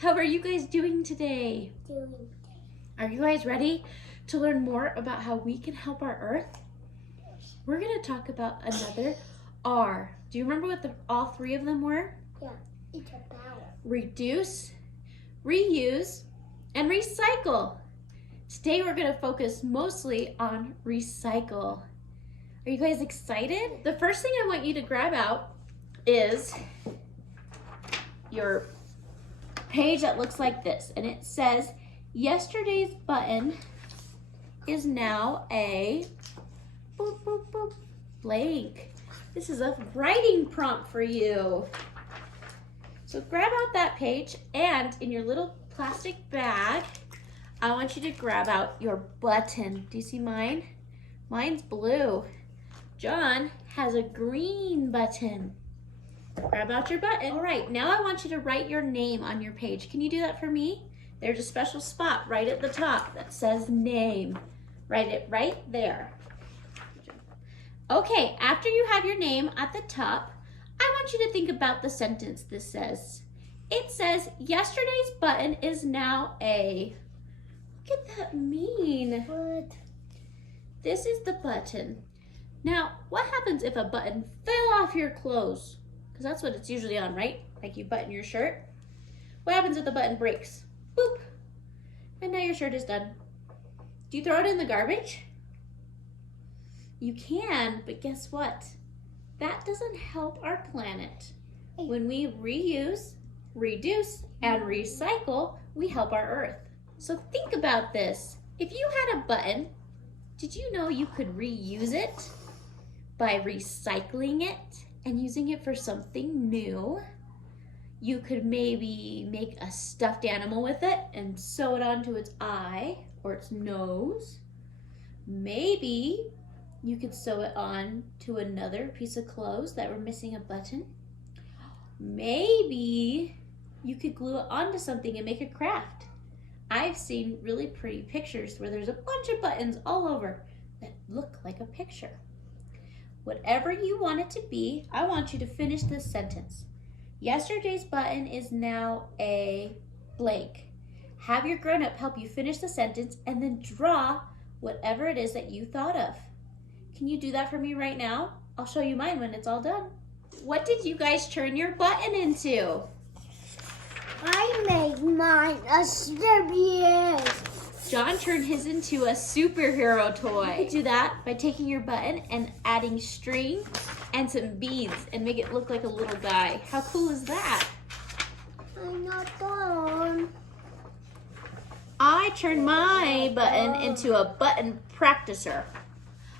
How are you guys doing today? Doing Are you guys ready to learn more about how we can help our earth? We're going to talk about another R. Do you remember what all three of them were? Yeah, it's about Reduce, reuse, and recycle. Today we're going to focus mostly on recycle. Are you guys excited? The first thing I want you to grab out is your page that looks like this, and it says yesterday's button is now a boop, boop, boop, blank. This is a writing prompt for you. So grab out that page, and in your little plastic bag, I want you to grab out your button. Do you see mine? Mine's blue. John has a green button. Grab out your button. All right, now I want you to write your name on your page. Can you do that for me? There's a special spot right at the top that says name. Write it right there. Okay, after you have your name at the top, I want you to think about the sentence this says. It says, yesterday's button is now a... What could that mean? what? This is the button. Now, what happens if a button fell off your clothes? Because that's what it's usually on, right? Like you button your shirt. What happens if the button breaks? Boop. And now your shirt is done. Do you throw it in the garbage? You can, but guess what? That doesn't help our planet. When we reuse, reduce, and recycle, we help our earth. So think about this. If you had a button, did you know you could reuse it by recycling it and using it for something new? You could maybe make a stuffed animal with it and sew it onto its eye or its nose. Maybe you could sew it on to another piece of clothes that were missing a button. Maybe you could glue it onto something and make a craft. I've seen really pretty pictures where there's a bunch of buttons all over that look like a picture. Whatever you want it to be, I want you to finish this sentence. Yesterday's button is now a blank. Have your grown-up help you finish the sentence and then draw whatever it is that you thought of. Can you do that for me right now? I'll show you mine when it's all done. What did you guys turn your button into? I made mine a superhero. John turned his into a superhero toy. You could do that by taking your button and adding string and some beads and make it look like a little guy. How cool is that? I'm not done. I turned my button into a button practicer.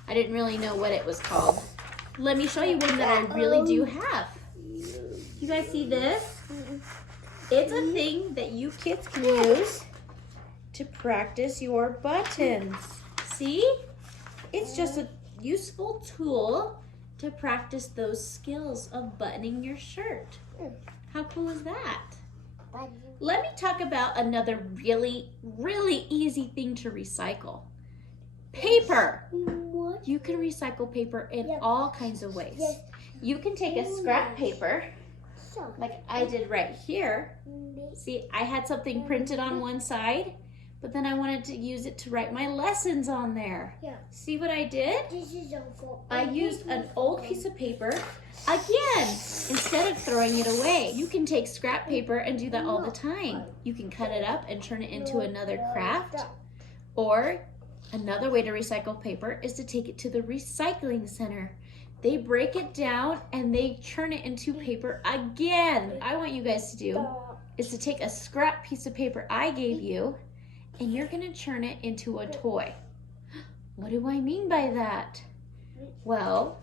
I didn't really know what it was called. Let me show you one that I really do have. You guys see this? It's a thing that you kids can use to practice your buttons. See? It's just a useful tool to practice those skills of buttoning your shirt. How cool is that? Let me talk about another really, really easy thing to recycle. Paper. What? You can recycle paper in Yep. all kinds of ways. Yes. You can take a scrap paper, So, like I did right here. See, I had something printed on one side, but then I wanted to use it to write my lessons on there. yeah. See what I did? This is awful. I used an old piece of paper again instead of throwing it away. You can take scrap paper and do that all the time. You can cut it up and turn it into another craft. Or another way to recycle paper is to take it to the recycling center. They break it down and they turn it into paper again. What I want you guys to do is to take a scrap piece of paper I gave you and you're gonna turn it into a toy. What do I mean by that? Well,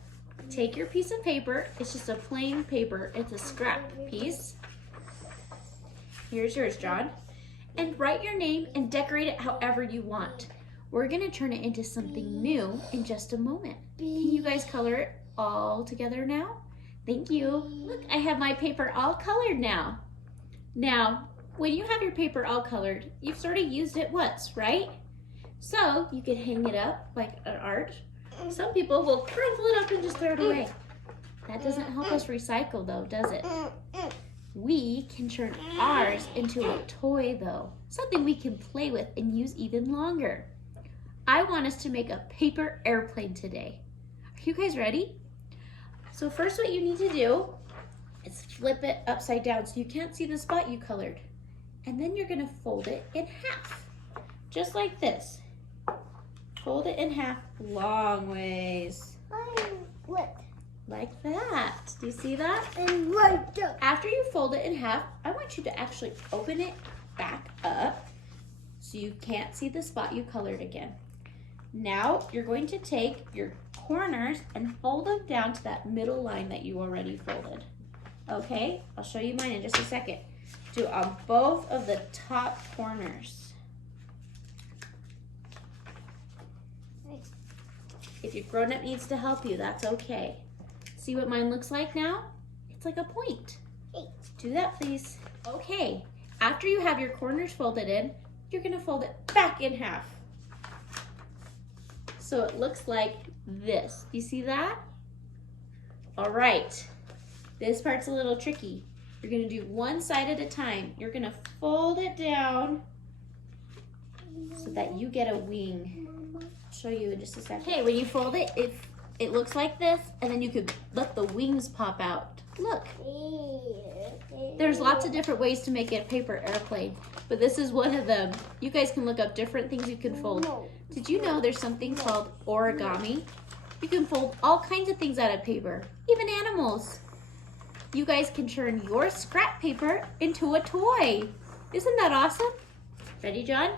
take your piece of paper. It's just a plain paper. It's a scrap piece. Here's yours, John. And write your name and decorate it however you want. We're gonna turn it into something new in just a moment. Can you guys color it all together now? Thank you. Look, I have my paper all colored now. Now, when you have your paper all colored, you've sort of used it once, right? So you could hang it up like an art. Some people will crumple it up and just throw it away. That doesn't help us recycle though, does it? We can turn ours into a toy though, something we can play with and use even longer. I want us to make a paper airplane today. Are you guys ready? So first what you need to do is flip it upside down so you can't see the spot you colored. And then you're gonna fold it in half, just like this. Fold it in half long ways. Like that. Do you see that? And right there. After you fold it in half, I want you to actually open it back up so you can't see the spot you colored again. Now you're going to take your corners and fold them down to that middle line that you already folded. Okay, I'll show you mine in just a second. Do on both of the top corners. If your grown-up needs to help you, that's okay. See what mine looks like now? It's like a point. Do that, please. Okay, after you have your corners folded in, you're gonna fold it back in half. So it looks like this. You see that? All right, this part's a little tricky. You're gonna do one side at a time. You're gonna fold it down so that you get a wing. I'll show you in just a second. Okay, when you fold it, it looks like this, and then you could let the wings pop out. Look, there's lots of different ways to make a paper airplane, but this is one of them. You guys can look up different things you can fold. Did you know there's something called origami? You can fold all kinds of things out of paper, even animals. You guys can turn your scrap paper into a toy. Isn't that awesome? Ready, John?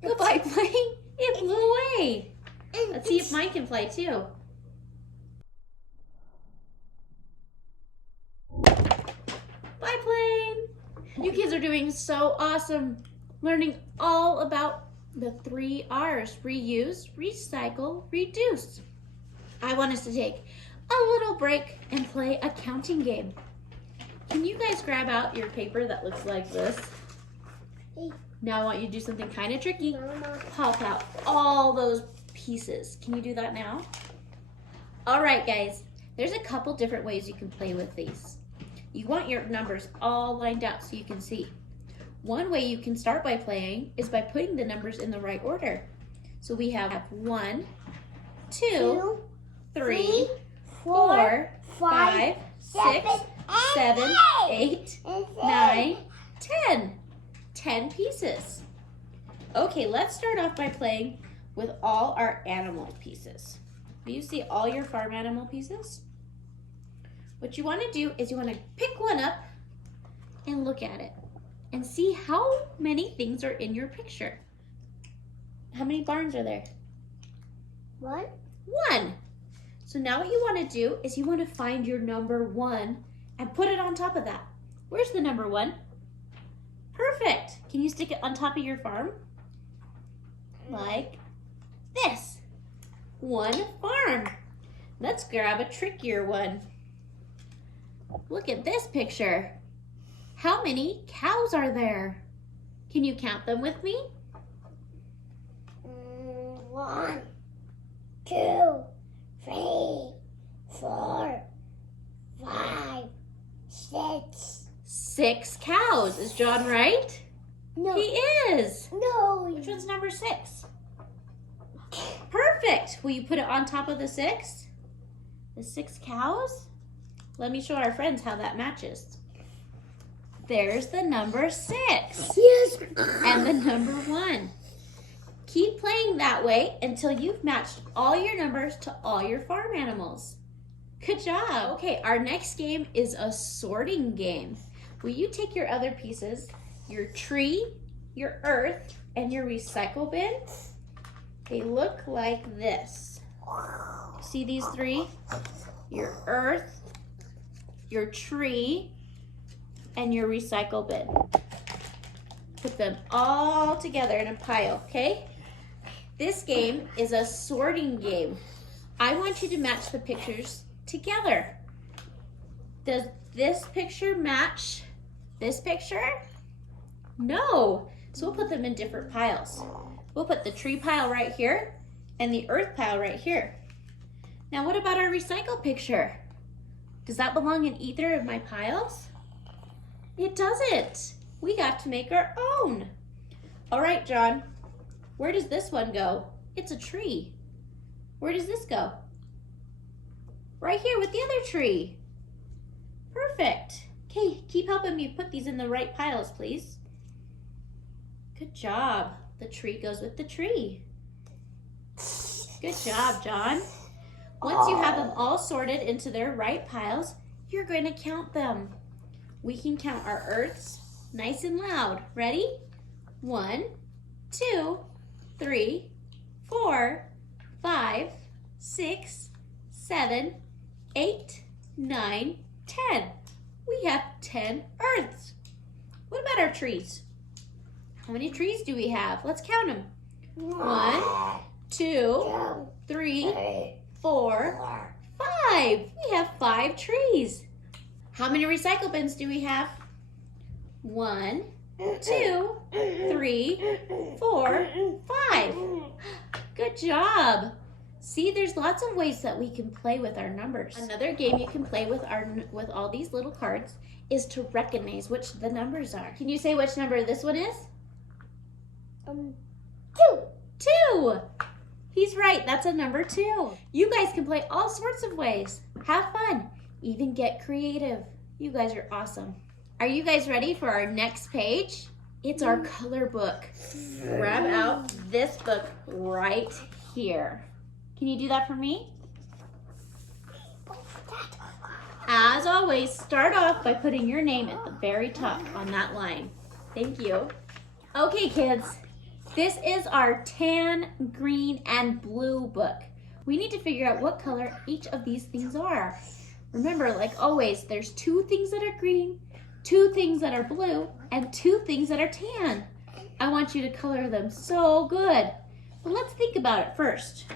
Goodbye, plane. It flew away. Let's see if mine can fly too. Bye, plane. You kids are doing so awesome. Learning all about the 3 R's. Reuse, recycle, reduce. I want us to take a little break and play a counting game. Can you guys grab out your paper that looks like this? Now I want you to do something kind of tricky. Pop out all those pieces. Can you do that now? All right, guys. There's a couple different ways you can play with these. You want your numbers all lined out so you can see. One way you can start by playing is by putting the numbers in the right order. So we have 1, 2, 3, 4, 5, 6, 7, 8, 9, 10. 10 pieces. Okay, let's start off by playing with all our animal pieces. Do you see all your farm animal pieces? What you want to do is you want to pick one up and look at it and see how many things are in your picture. How many barns are there? 1. 1. So now what you want to do is you want to find your number 1 and put it on top of that. Where's the number 1? Perfect. Can you stick it on top of your farm? Like this. 1 farm. Let's grab a trickier one. Look at this picture. How many cows are there? Can you count them with me? 1, 2, 3, 4, 5, 6. 6 cows. Is John right? No. He is. No. Which one's number 6? Perfect. Will you put it on top of the 6? The 6 cows? Let me show our friends how that matches. There's the number 6. Yes. And the number 1. Keep playing that way until you've matched all your numbers to all your farm animals. Good job. Okay, our next game is a sorting game. Will you take your other pieces, your tree, your earth, and your recycle bin? They look like this. See these 3? Your earth, your tree, and your recycle bin. Put them all together in a pile, okay? This game is a sorting game. I want you to match the pictures together. Does this picture match this picture? No. So we'll put them in different piles. We'll put the tree pile right here and the earth pile right here. Now what about our recycle picture? Does that belong in either of my piles? It doesn't. We got to make our own. All right, John, where does this one go? It's a tree. Where does this go? Right here with the other tree. Perfect. Okay, keep helping me put these in the right piles, please. Good job. The tree goes with the tree. Good job, John. Once you have them all sorted into their right piles, you're going to count them. We can count our earths nice and loud. Ready? 1, 2, 3, 4, 5, 6, 7, 8, 9, 10. We have 10 earths. What about our trees? How many trees do we have? Let's count them. 1, 2, 3, 4, 5. We have 5 trees. How many recycle bins do we have? 1, 2, 3, 4, 5. Good job. See, there's lots of ways that we can play with our numbers. Another game you can play with all these little cards is to recognize which the numbers are. Can you say which number this one is? 2. 2. He's right. That's a number 2. You guys can play all sorts of ways. Have fun. Even get creative. You guys are awesome. Are you guys ready for our next page? It's our color book. Grab out this book right here. Can you do that for me? As always, start off by putting your name at the very top on that line. Thank you. Okay, kids. This is our tan, green, and blue book. We need to figure out what color each of these things are. Remember, like always, there's 2 things that are green, 2 things that are blue, and 2 things that are tan. I want you to color them so good. But let's think about it first.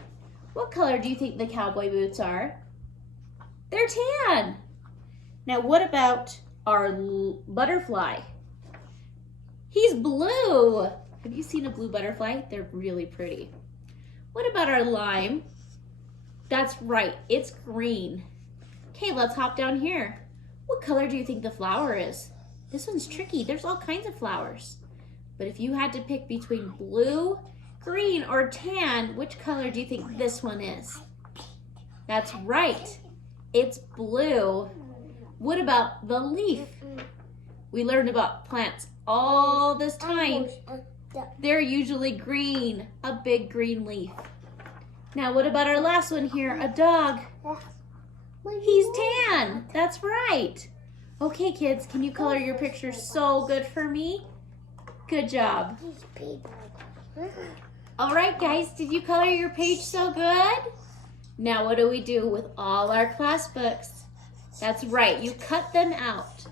What color do you think the cowboy boots are? They're tan. Now what about our butterfly? He's blue. Have you seen a blue butterfly? They're really pretty. What about our lime? That's right, it's green. Okay, let's hop down here. What color do you think the flower is? This one's tricky. There's all kinds of flowers. But if you had to pick between blue, green, or tan, which color do you think this one is? That's right. It's blue. What about the leaf? We learned about plants all this time. They're usually green, a big green leaf. Now what about our last one here, a dog? He's tan. That's right. Okay, kids, can you color your picture so good for me? Good job. All right, guys, did you color your page so good? Now what do we do with all our class books? That's right, you cut them out.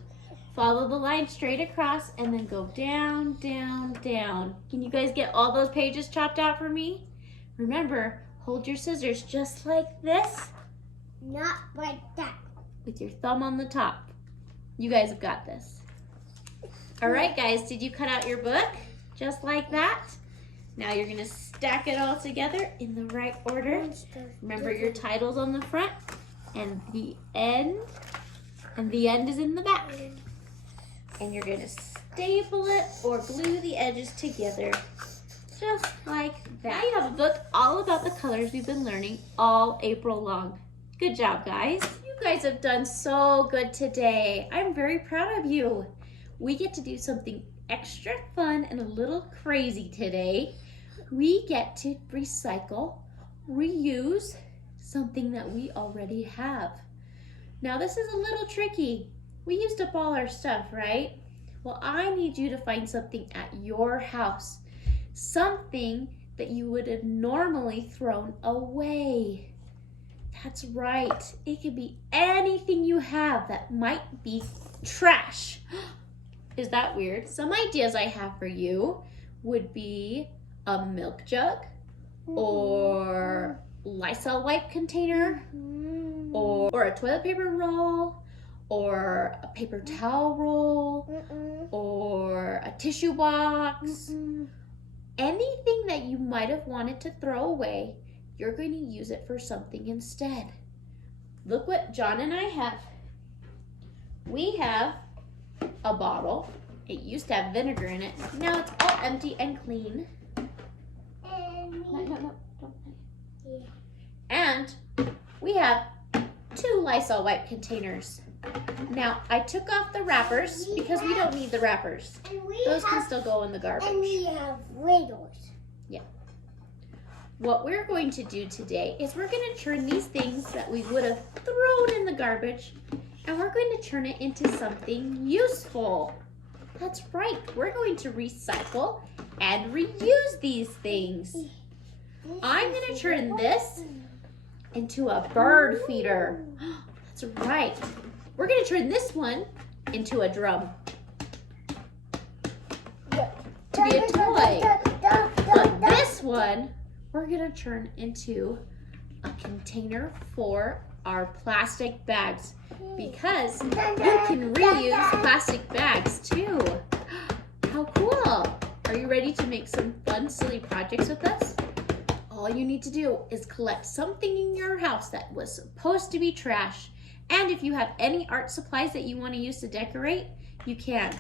Follow the line straight across and then go down, down, down. Can you guys get all those pages chopped out for me? Remember, hold your scissors just like this. Not like that. With your thumb on the top. You guys have got this. All right, guys, did you cut out your book? Just like that? Now you're gonna stack it all together in the right order. Remember your title's on the front and the end is in the back. And you're gonna staple it or glue the edges together, just like that. Now you have a book all about the colors we've been learning all April long. Good job, guys. You guys have done so good today. I'm very proud of you. We get to do something extra fun and a little crazy today. We get to recycle, reuse something that we already have. Now this is a little tricky. We used up all our stuff, right? Well, I need you to find something at your house. Something that you would have normally thrown away. That's right. It could be anything you have that might be trash. Is that weird? Some ideas I have for you would be a milk jug or Lysol wipe container or a toilet paper roll or a paper towel roll or a tissue box. Anything that you might have wanted to throw away you're going to use it for something instead. Look what John and I have. We have a bottle. It used to have vinegar in it. Now it's all empty and clean. No, don't. Yeah. And we have 2 Lysol wipe containers. Now, I took off the wrappers because we don't need the wrappers. Those can still go in the garbage. And we have riddles. Yeah. What we're going to do today is we're going to turn these things that we would have thrown in the garbage, and we're going to turn it into something useful. That's right. We're going to recycle and reuse these things. I'm going to turn this into a bird feeder. That's right. We're going to turn this one into a drum. To be a toy. But this one, we're going to turn into a container for our plastic bags. Because you can reuse plastic bags too. How cool. Are you ready to make some fun, silly projects with us? All you need to do is collect something in your house that was supposed to be trash. And if you have any art supplies that you want to use to decorate, you can.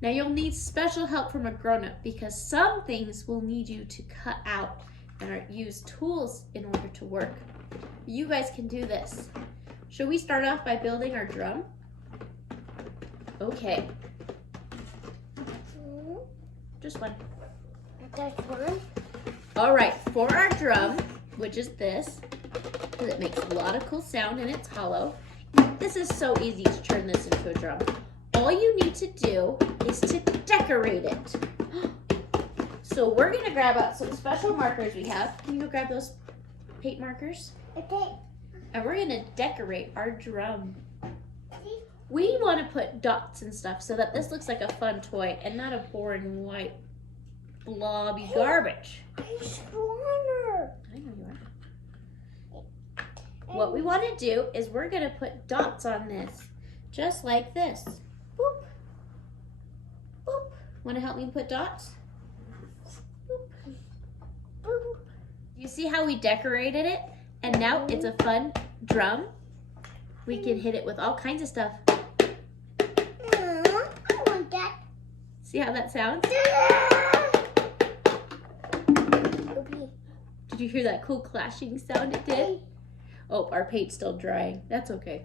Now you'll need special help from a grown-up because some things will need you to cut out and use tools in order to work. You guys can do this. Should we start off by building our drum? Okay. Just one. That's one. All right, for our drum, which is this, because it makes a lot of cool sound and it's hollow. This is so easy to turn this into a drum. All you need to do is to decorate it. So we're gonna grab out some special markers we have. Can you go grab those paint markers? Okay. And we're gonna decorate our drum. We wanna put dots and stuff so that this looks like a fun toy and not a boring white blobby garbage. I'm stronger. I know you are. What we want to do is we're going to put dots on this, just like this. Boop. Boop. Want to help me put dots? Boop. Boop. You see how we decorated it? And now it's a fun drum. We can hit it with all kinds of stuff. I want that. See how that sounds? Did you hear that cool clashing sound it did? Oh, our paint's still drying. That's okay.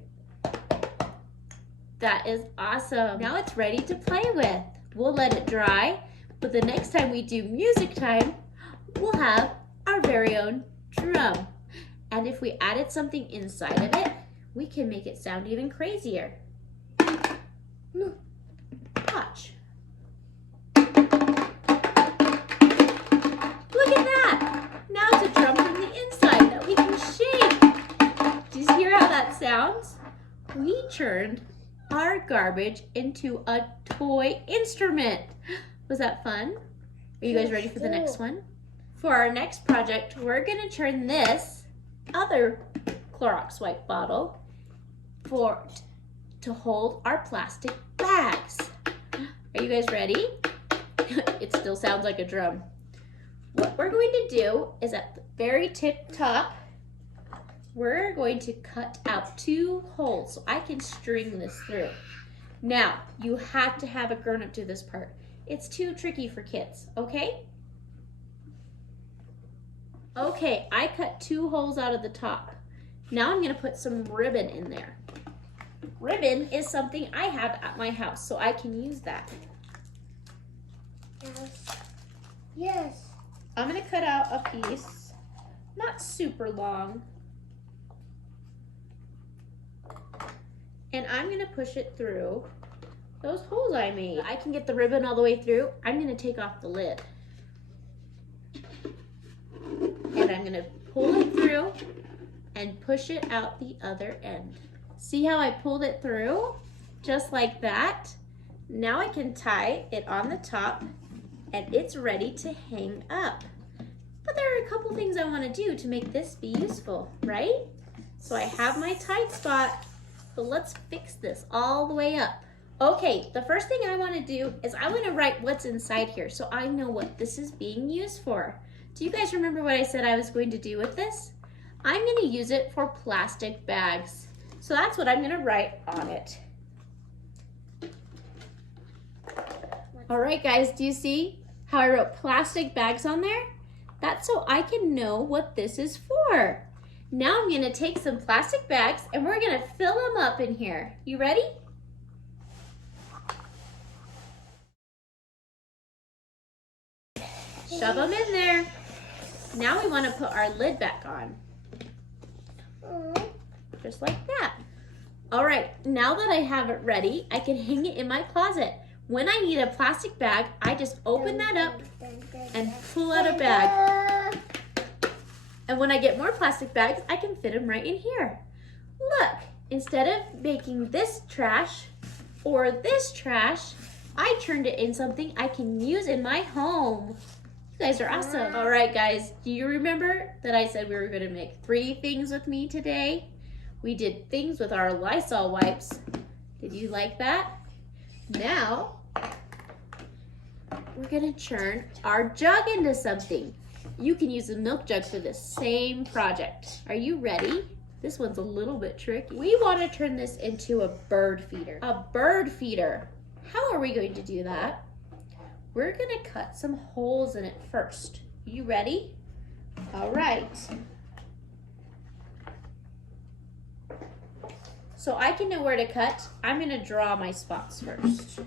That is awesome. Now it's ready to play with. We'll let it dry, but the next time we do music time, we'll have our very own drum. And if we added something inside of it, we can make it sound even crazier. Watch. Look at that! Now it's a drum from the inside that we can shake. Do you hear how that sounds? We turned our garbage into a toy instrument. Was that fun? Are you guys ready for the next one? For our next project, we're gonna turn this other Clorox wipe bottle to hold our plastic bags. Are you guys ready? It still sounds like a drum. What we're going to do is at the very tip top, we're going to cut out 2 holes so I can string this through. Now, you have to have a grown-up do this part. It's too tricky for kids, okay? Okay, I cut 2 holes out of the top. Now I'm gonna put some ribbon in there. Ribbon is something I have at my house, so I can use that. Yes. Yes. I'm gonna cut out a piece, not super long. And I'm gonna push it through those holes I made. I can get the ribbon all the way through. I'm gonna take off the lid. And I'm gonna pull it through and push it out the other end. See how I pulled it through? Just like that. Now I can tie it on the top and it's ready to hang up. But there are a couple things I want to do to make this be useful, right? So I have my tight spot, but let's fix this all the way up. Okay, the first thing I want to do is I want to write what's inside here so I know what this is being used for. Do you guys remember what I said I was going to do with this? I'm gonna use it for plastic bags. So that's what I'm gonna write on it. All right, guys, do you see how I wrote plastic bags on there? That's so I can know what this is for. Now I'm gonna take some plastic bags and we're gonna fill them up in here. You ready? Shove them in there. Now we wanna put our lid back on. Just like that. All right, now that I have it ready, I can hang it in my closet. When I need a plastic bag, I just open that up and pull out a bag. And when I get more plastic bags, I can fit them right in here. Look, instead of making this trash or this trash, I turned it in something I can use in my home. You guys are awesome. All right, guys, do you remember that I said we were gonna make 3 things with me today? We did things with our Lysol wipes. Did you like that? Now, we're gonna turn our jug into something. You can use a milk jug for this same project. Are you ready? This one's a little bit tricky. We wanna turn this into a bird feeder. A bird feeder. How are we going to do that? We're gonna cut some holes in it first. You ready? All right. So I can know where to cut. I'm gonna draw my spots first.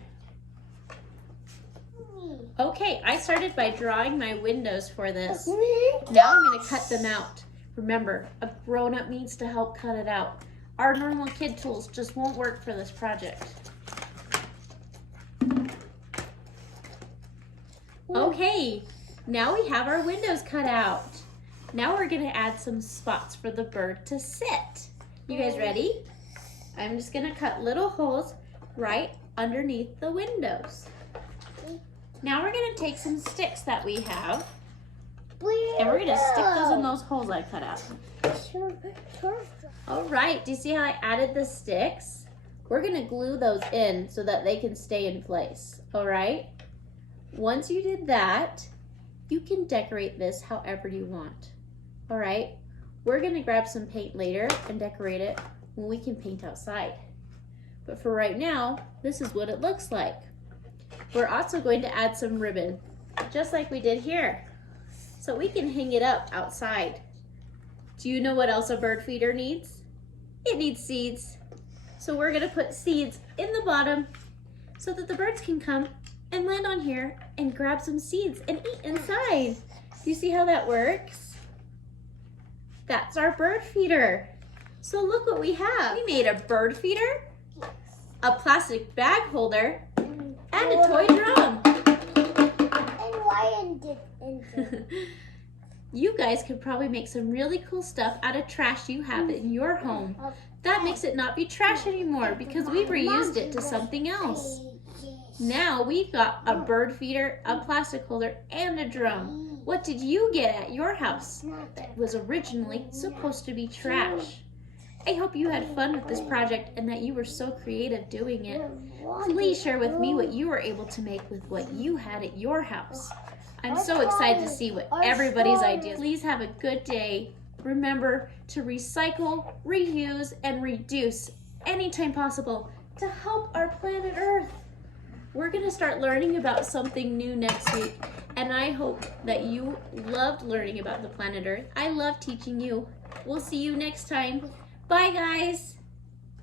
Okay, I started by drawing my windows for this. Now I'm gonna cut them out. Remember, a grown-up needs to help cut it out. Our normal kid tools just won't work for this project. Okay, now we have our windows cut out. Now we're gonna add some spots for the bird to sit. You guys ready? I'm just gonna cut little holes right underneath the windows. Now we're gonna take some sticks that we have and we're gonna stick those in those holes I cut out. All right, do you see how I added the sticks? We're gonna glue those in so that they can stay in place, all right? Once you did that, you can decorate this however you want, all right? We're gonna grab some paint later and decorate it when we can paint outside. But for right now, this is what it looks like. We're also going to add some ribbon, just like we did here, so we can hang it up outside. Do you know what else a bird feeder needs? It needs seeds. So we're gonna put seeds in the bottom so that the birds can come and land on here and grab some seeds and eat inside. Do you see how that works? That's our bird feeder. So look what we have. We made a bird feeder, a plastic bag holder, and a toy drum. And lion did. You guys could probably make some really cool stuff out of trash you have in your home. That makes it not be trash anymore because we've reused it to something else. Now we've got a bird feeder, a plastic holder, and a drum. What did you get at your house that was originally supposed to be trash? I hope you had fun with this project and that you were so creative doing it. Please share with me what you were able to make with what you had at your house. I'm so excited to see what everybody's ideas. Please have a good day. Remember to recycle, reuse, and reduce anytime possible to help our planet Earth. We're gonna start learning about something new next week, and I hope that you loved learning about the planet Earth. I love teaching you. We'll see you next time. Bye, guys.